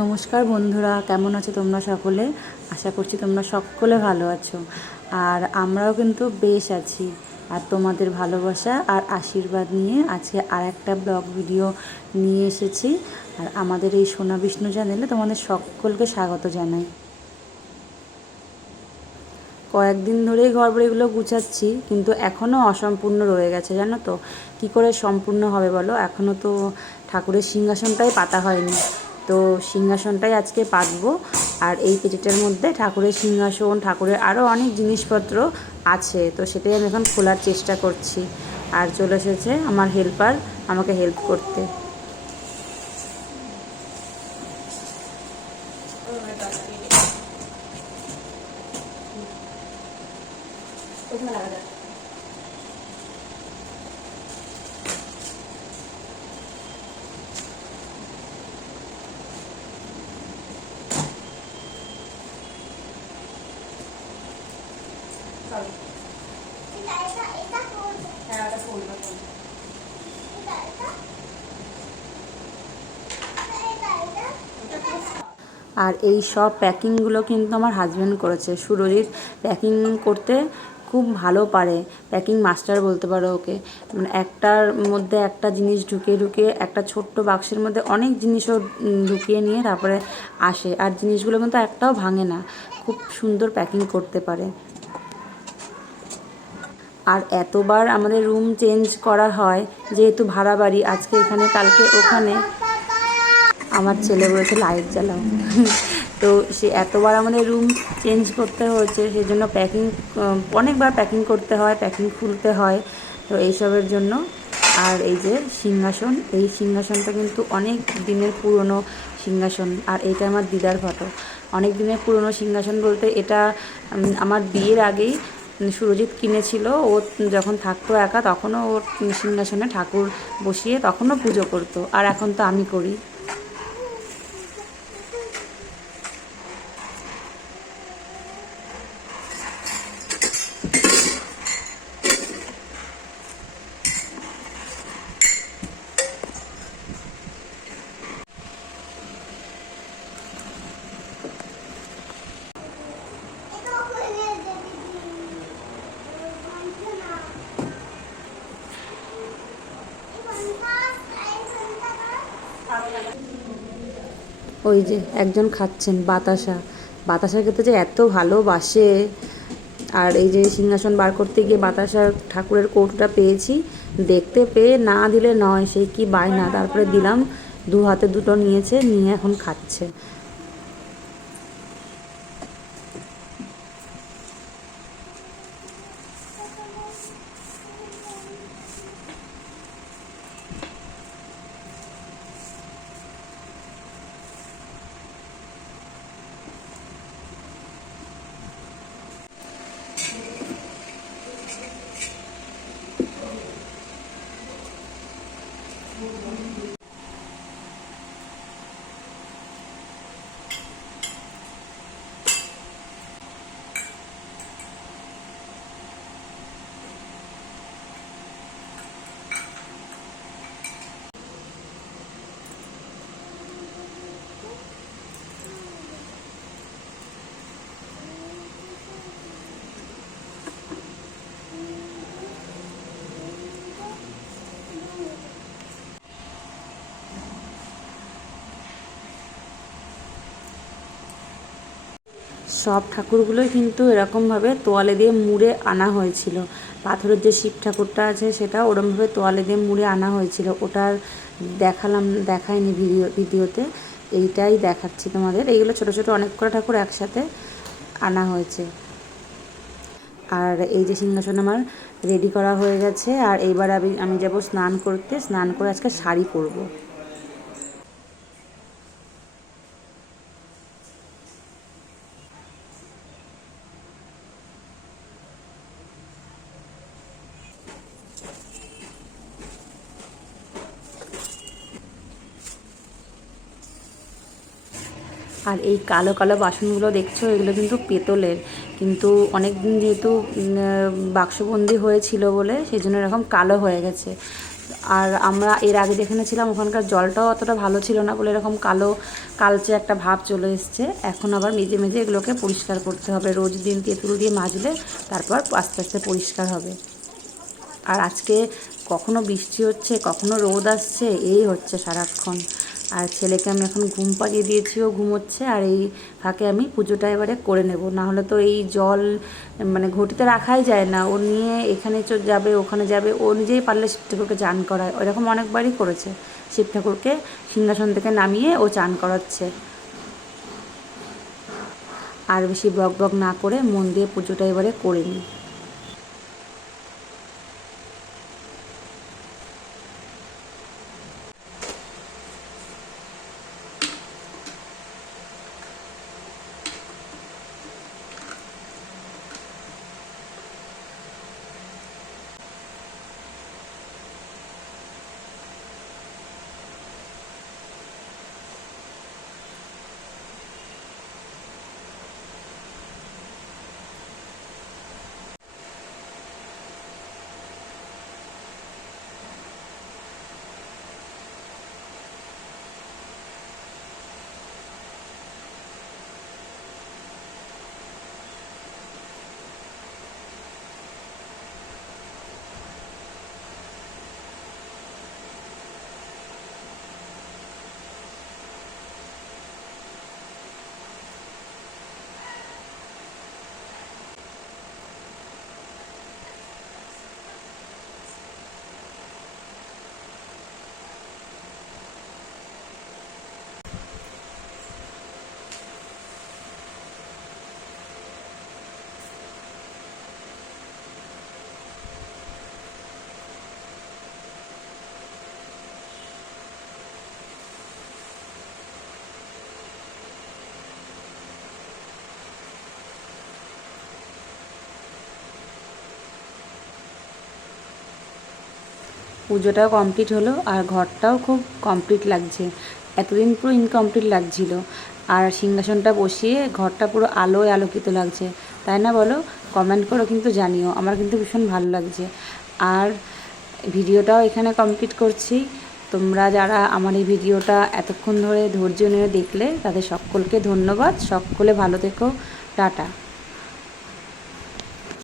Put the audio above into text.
নমস্কার বন্ধুরা, কেমন আছো তোমরা সকলে? আশা করছি তোমরা সকলে ভালো আছো। আর আমরাও কিন্তু বেশ আছি। আর তোমাদের ভালোবাসা আর আশীর্বাদ নিয়ে আজকে আর একটা ব্লগ ভিডিও নিয়ে এসেছি। আর আমাদের এই সোনা বিষ্ণু চ্যানেলে তোমাদের সকলকে স্বাগত জানাই। কয়েকদিন ধরেই ঘরবাড়িগুলো গুছাচ্ছি, কিন্তু এখনও অসম্পূর্ণ রয়ে গেছে, জানো তো। কী করে সম্পূর্ণ হবে বলো? এখনও তো ঠাকুরের সিংহাসনটাই পাতা হয়নি। তো সিংহাসনটাই আজকে পাতবো। আর এই পেটিটার মধ্যে ঠাকুরের সিংহাসন, ঠাকুরের আরও অনেক জিনিসপত্র আছে, তো সেটাই আমি এখন খোলার চেষ্টা করছি। আর চলে এসেছে আমার হেল্পার আমাকে হেল্প করতে। আর এই সব প্যাকিংগুলো কিন্তু আমার হাজব্যান্ড করেছে। সুরজিৎ প্যাকিং করতে খুব ভালো পারে, প্যাকিং মাস্টার বলতে পারো ওকে। মানে একটার মধ্যে একটা জিনিস ঢুকিয়ে ঢুকিয়ে একটা ছোট্ট বাক্সের মধ্যে অনেক জিনিসও ঢুকিয়ে নিয়ে তারপরে আসে। আর জিনিসগুলো কিন্তু একটাও ভাঙে না, খুব সুন্দর প্যাকিং করতে পারে। আর এতবার আমাদের রুম চেঞ্জ করা হয়, যেহেতু ভাড়া বাড়ি, আজকে এখানে কালকে ওখানে। আমার ছেলে বলেছে লাইট জ্বালাও। তো সে এতবার আমাদের রুম চেঞ্জ করতে হয়েছে, সেই জন্য প্যাকিং অনেকবার প্যাকিং করতে হয়, প্যাকিং খুলতে হয়, তো এইসবের জন্য। আর এই যে সিংহাসন, এই সিংহাসনটা কিন্তু অনেক দিনের পুরনো সিংহাসন। আর এইটা আমার দিদার ফটো। অনেক দিনের পুরনো সিংহাসন বলতে এটা আমার বিয়ের আগেই সুরজিৎ কিনেছিল। ও যখন থাকতো একা, তখনও ওর সিংহাসনে ঠাকুর বসিয়ে তখনও পুজো করতো। আর এখন তো আমি করি। ওই যে একজন খাচ্ছেন বাতাসা। বাতাসা খেতে যে এত ভালোবাসে। আর এই যে সিংহাসন বার করতে গিয়ে বাতাসা ঠাকুরের কৌটোটা পেয়েছি, দেখতে পেয়ে না দিলে নয়, সেই কি বায়না। তারপরে দিলাম, দু হাতে দুটো নিয়েছে, নিয়ে এখন খাচ্ছে। সব ঠাকুরগুলোই কিন্তু এরকমভাবে তোয়ালে দিয়ে মুড়ে আনা হয়েছিল। পাথরের যে শিব ঠাকুরটা আছে সেটা ওরমভাবে তোয়ালে দিয়ে মুড়ে আনা হয়েছিল। ওটার দেখায়নি ভিডিওতে, এইটাই দেখাচ্ছি তোমাদের। এইগুলো ছোটো ছোটো অনেক কটা ঠাকুর একসাথে আনা হয়েছে। আর এই যে সিংহাসন আমার রেডি করা হয়ে গেছে। আর এইবার আমি যাব স্নান করতে। স্নান করে আজকে শাড়ি পরবো। আর এই কালো কালো বাসনগুলো দেখছো, এগুলো কিন্তু পেতলের। কিন্তু অনেক দিন যেহেতু বাক্সবন্দি হয়েছিল বলে সেই জন্য এরকম কালো হয়ে গেছে। আর আমরা এর আগে যেখানে ছিলাম ওখানকার জলটাও অতটা ভালো ছিল না বলে এরকম কালো কালচে একটা ভাব চলে এসছে। এখন আবার মেজে মেজে এগুলোকে পরিষ্কার করতে হবে, রোজ দিন তেঁতুল দিয়ে মাজলে তারপর আস্তে আস্তে পরিষ্কার হবে। আর আজকে কখনো বৃষ্টি হচ্ছে কখনো রোদ আসছে, এই হচ্ছে সারাক্ষণ। আর ছেলেকে আমি এখন ঘুম পাড়িয়ে দিয়েছি, ও ঘুমোচ্ছে। আর এই ফাঁকে আমি পুজোটা এবারে করে নেব, নাহলে তো এই জল মানে ঘটিতে রাখাই যায় না। ও নিয়ে এখানে যাবে ওখানে যাবে, ও নিজেই পারলে শিব ঠাকুরকে চান করায়, ওইরকম অনেকবারই করেছে। শিব ঠাকুরকে সিংহাসন থেকে নামিয়ে ও চান করাচ্ছে। আর বেশি বক বক না করে মন দিয়ে পুজোটা এবারে করে নিই। পুজোটাও কমপ্লিট হলো আর ঘরটাও খুব কমপ্লিট লাগছে। এতদিন পুরো ইনকমপ্লিট লাগছিল। আর সিংহাসনটা বসিয়ে ঘরটা পুরো আলোয় আলোকিত লাগছে, তাই না বলো? কমেন্ট করো কিন্তু জানিও, আমার কিন্তু ভীষণ ভালো লাগছে। আর ভিডিওটাও এখানে কমপ্লিট করছি। তোমরা যারা আমার এই ভিডিওটা এতক্ষণ ধরে ধৈর্য নিয়ে দেখলে তাদের সকলকে ধন্যবাদ। সকলে ভালো থেকো, টাটা।